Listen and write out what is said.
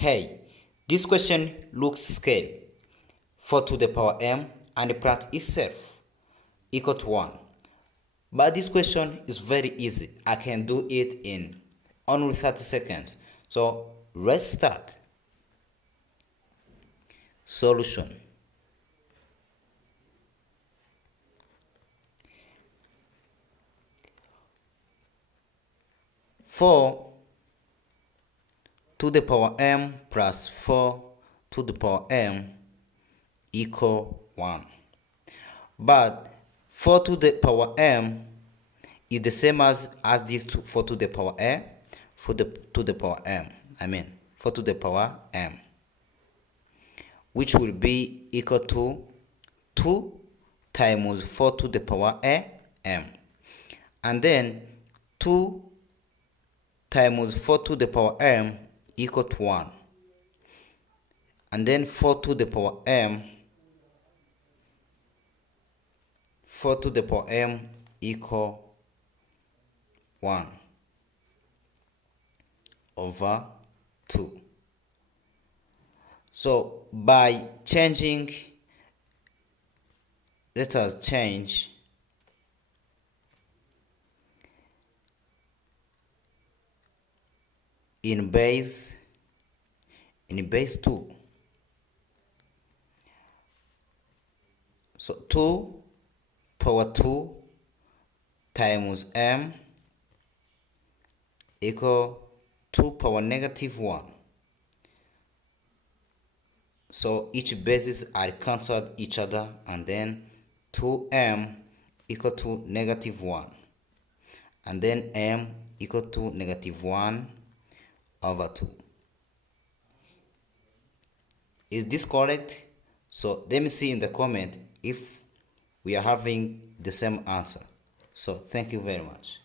Hey, this question looks scale. 4 to the power m and the product itself equal to 1. But this question is very easy. I can do it in only 30 seconds. So let's start. Solution. Four to the power m plus 4 to the power m equal 1. But 4 to the power m is the same as this 4 to the power m, 4 to the power m. 4 to the power m, which will be equal to 2 times 4 to the power m. And then 2 times 4 to the power m equal to 1. And then 4 to the power m, 4 to the power m equal 1 over 2. So by changing, let us change in base 2. So 2 power 2 times m equal 2 power negative 1. So each bases are cancelled each other, and then 2m equal to negative 1. And then m equal to negative 1 over 2. Is this correct? So let me see in the comment if we are having the same answer. So thank you very much.